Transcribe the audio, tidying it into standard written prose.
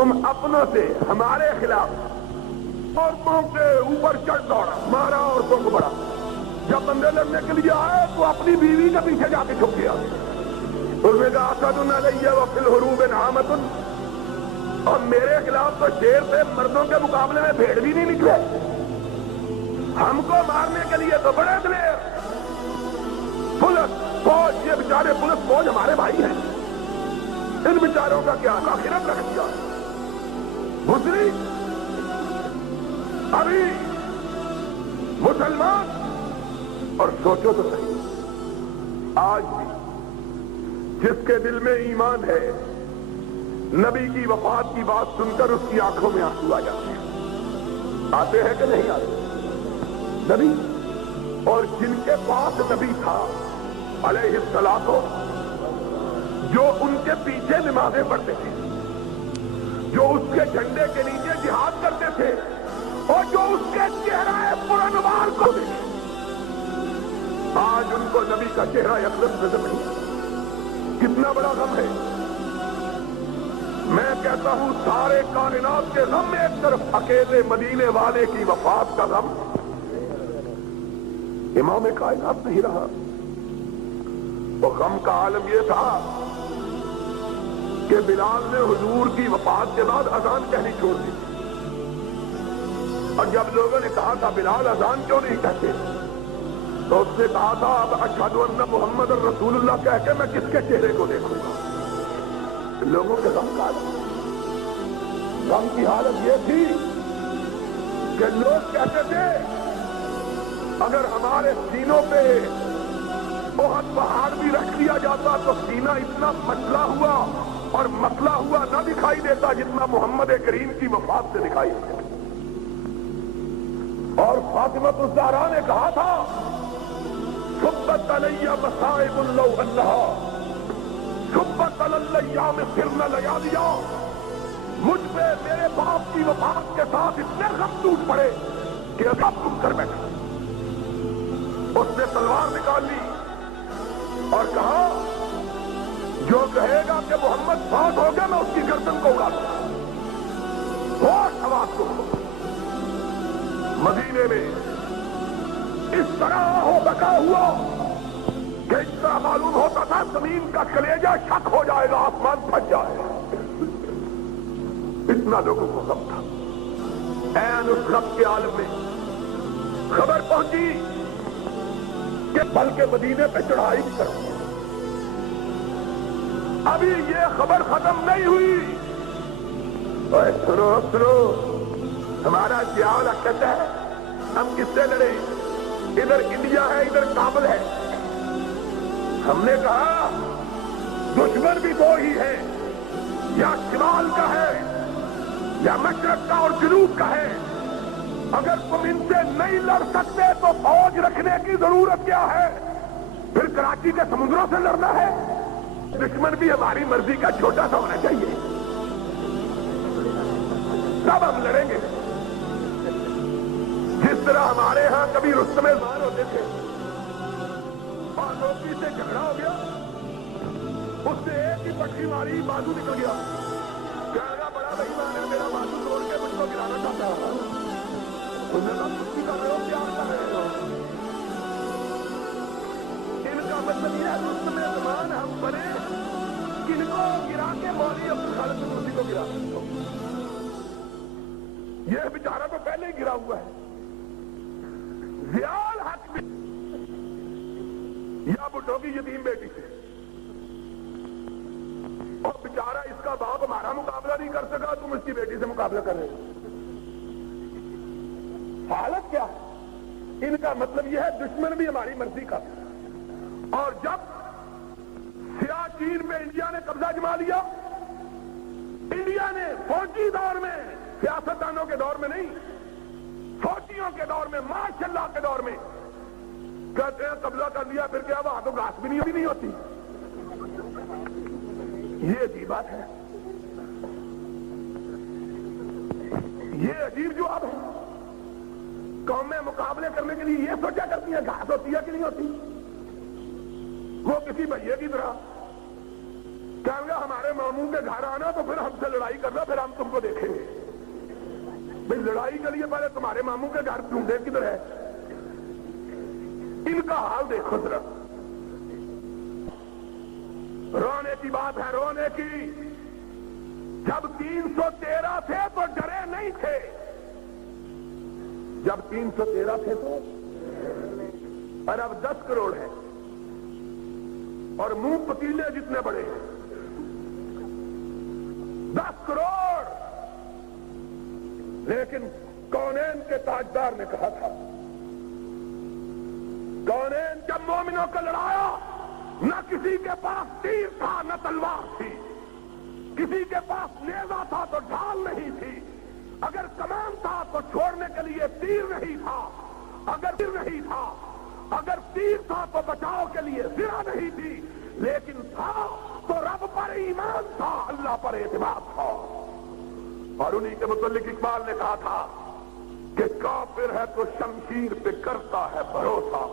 تم اپنوں سے ہمارے خلاف عورتوں کے اوپر چڑھ دوڑا، مارا عورتوں کو بڑا. جب بندے لڑنے کے لیے آئے تو اپنی بیوی کے پیچھے جا کے چھپ گیا. اس نے کہا اسد علیہ وفی الحروب نعمۃ، اور میرے خلاف تو شیر سے مردوں کے مقابلے میں بھیڑ بھی نہیں نکلے. ہم کو مارنے کے لیے تو بڑے دلیر. پولیس فوج، یہ بیچارے پولیس فوج ہمارے بھائی ہیں، ان بیچاروں کا کیا آخرت رکھ دیا. دوسری ابھی مسلمان، اور سوچو تو صحیح، آج بھی جس کے دل میں ایمان ہے، نبی کی وفات کی بات سن کر اس کی آنکھوں میں آنسو آ جاتے ہیں. آتے ہیں کہ نہیں آتے؟ نبی اور جن کے پاس نبی تھا علیہ الصلوۃ، جو ان کے پیچھے نمازیں پڑھتے تھے، جو اس کے جھنڈے کے نیچے جہاد کرتے تھے، اور جو اس کے چہرہ پرانوار کو دیکھے، آج ان کو نبی کا چہرہ یکدم نظر نہیں. کتنا بڑا غم ہے. میں کہتا ہوں سارے کائنات کے غم میں ایک طرف، اکیلے مدینے والے کی وفات کا غم. امام کائنات نہیں رہا. وہ غم کا عالم یہ تھا کہ بلال نے حضور کی وفات کے بعد اذان کہنی چھوڑ دی. اور جب لوگوں نے کہا تھا بلال اذان کیوں نہیں کہتے، تو اس نے کہا تھا اب اشہد ان محمد رسول اللہ کہہ کے میں کس کے چہرے کو دیکھوں گا. لوگوں کے غم کا عالم. غم کی حالت یہ تھی کہ لوگ کہتے تھے اگر ہمارے سینوں پہ بہت پہاڑ بھی رکھ دیا جاتا تو سینہ اتنا مسلا ہوا اور مسلا ہوا نہ دکھائی دیتا جتنا محمد کریم کی وفات سے دکھائی دیتا. اور فاطمہ الزہرا نے کہا تھا شبت علی مصائب لو انہا شبت علی الیام سرن لیالیا. مجھ پہ میرے باپ کی وفات کے ساتھ اتنے غم ٹوٹ پڑے کہ اب تم کر بیٹھا. اس نے تلوار نکال لی اور کہا جو کہے گا کہ محمد فوت ہو گیا میں اس کی گردن کو اڑا دوں گا. ہوش آواز کو. مدینے میں اس طرح ہو بکا ہوا کہ اس طرح معلوم ہوتا تھا زمین کا کلیجہ شک ہو جائے گا، آسمان پھٹ جائے گا. اتنا لوگوں کو غم تھا. عین اس غم کے عالم میں خبر پہنچی کہ بلکہ مدینے پہ چڑھائی بھی کرو. ابھی یہ خبر ختم نہیں ہوئی. سنو سنو، ہمارا ضیاء کہتا ہے ہم کس سے لڑیں، ادھر انڈیا ہے ادھر کابل ہے. ہم نے کہا دشمن بھی دو ہی ہے، یا شمال کا ہے یا مشرق کا اور جنوب کا ہے. اگر تم ان سے نہیں لڑ سکتے تو فوج رکھنے کی ضرورت کیا ہے، پھر کراچی کے سمندروں سے لڑنا ہے. دشمن بھی ہماری مرضی کا چھوٹا سا ہونا چاہیے، تب ہم لڑیں گے. جس طرح ہمارے ہاں کبھی رستم زار ہوتے تھے اور لوکی سے جھگڑا ہو گیا، اس نے ایک ہی پٹکی ماری، بازو نکل گیا. کہہ گا بڑا بھائی مانے میرا بازو توڑ کے مجھ کو گرانا چاہتا ہے. انہوں نے کہا کچھ کر رہے ہو، پیار کر رہے ہو. ان کا مطلب یہ ہے رستم زمان ہم بنے کن کو گرا کے مولی عبد الخالق نوری کو گرا سکتے ہو. یہ بیچارہ تو پہلے ہی گرا ہوا ہے. ضیاء الحق بھی یا بڈھوں کی یتیم بیٹی سے، اور بیچارہ اس کا باپ ہمارا مقابلہ نہیں کر سکا، تم اس کی بیٹی سے مقابلہ کر رہے ہو. حالت کیا ہے؟ ان کا مطلب یہ ہے دشمن بھی ہماری مرضی کا. اور جب سیاہ چین میں انڈیا نے قبضہ جما لیا، انڈیا نے فوجی دور میں، سیاستدانوں کے دور میں نہیں، فوجیوں کے دور میں، ماشاء اللہ کے دور میں کہتے ہیں قبضہ کر لیا پھر کیا وہاں تو گھاس بھی نہیں ہوتی. یہ عجیب بات ہے، یہ عجیب جو اب ہے. قومیں مقابلے کرنے کے لیے یہ سوچا کرتی ہیں گھاس ہوتی ہے کہ نہیں ہوتی. وہ کسی بھئیے کی طرح کہیں گے ہمارے ماموں کے گھر آنا تو پھر ہم سے لڑائی کرنا، پھر ہم تم کو دیکھیں گے۔ بھئی لڑائی کے لیے پہلے تمہارے ماموں کے گھر ڈھونڈے کدھر ہے؟ ان کا حال دیکھو ذرا، رونے کی بات ہے، رونے کی۔ جب 313 تھے تو ڈرے نہیں تھے، جب 313 تھے تو، اور اب 10 کروڑ ہیں اور منہ پتیلے جتنے بڑے ہیں، 10 کروڑ۔ لیکن کونین کے تاجدار نے کہا تھا، کونین جب مومنوں کو لڑایا، نہ کسی کے پاس تیر تھا نہ تلوار تھی، کسی کے پاس نیزہ تھا تو ڈھال نہیں تھی، اگر کمان تھا تو چھوڑنے کے لیے تیر نہیں تھا، اگر تیر نہیں تھا، اگر تیر تھا تو بچاؤ کے لیے زرہ نہیں تھی، لیکن تھا تو رب پر ایمان تھا، اللہ پر اعتماد تھا۔ اور انہی کے متعلق اقبال نے کہا تھا کہ کافر ہے تو شمشیر پہ کرتا ہے بھروسہ،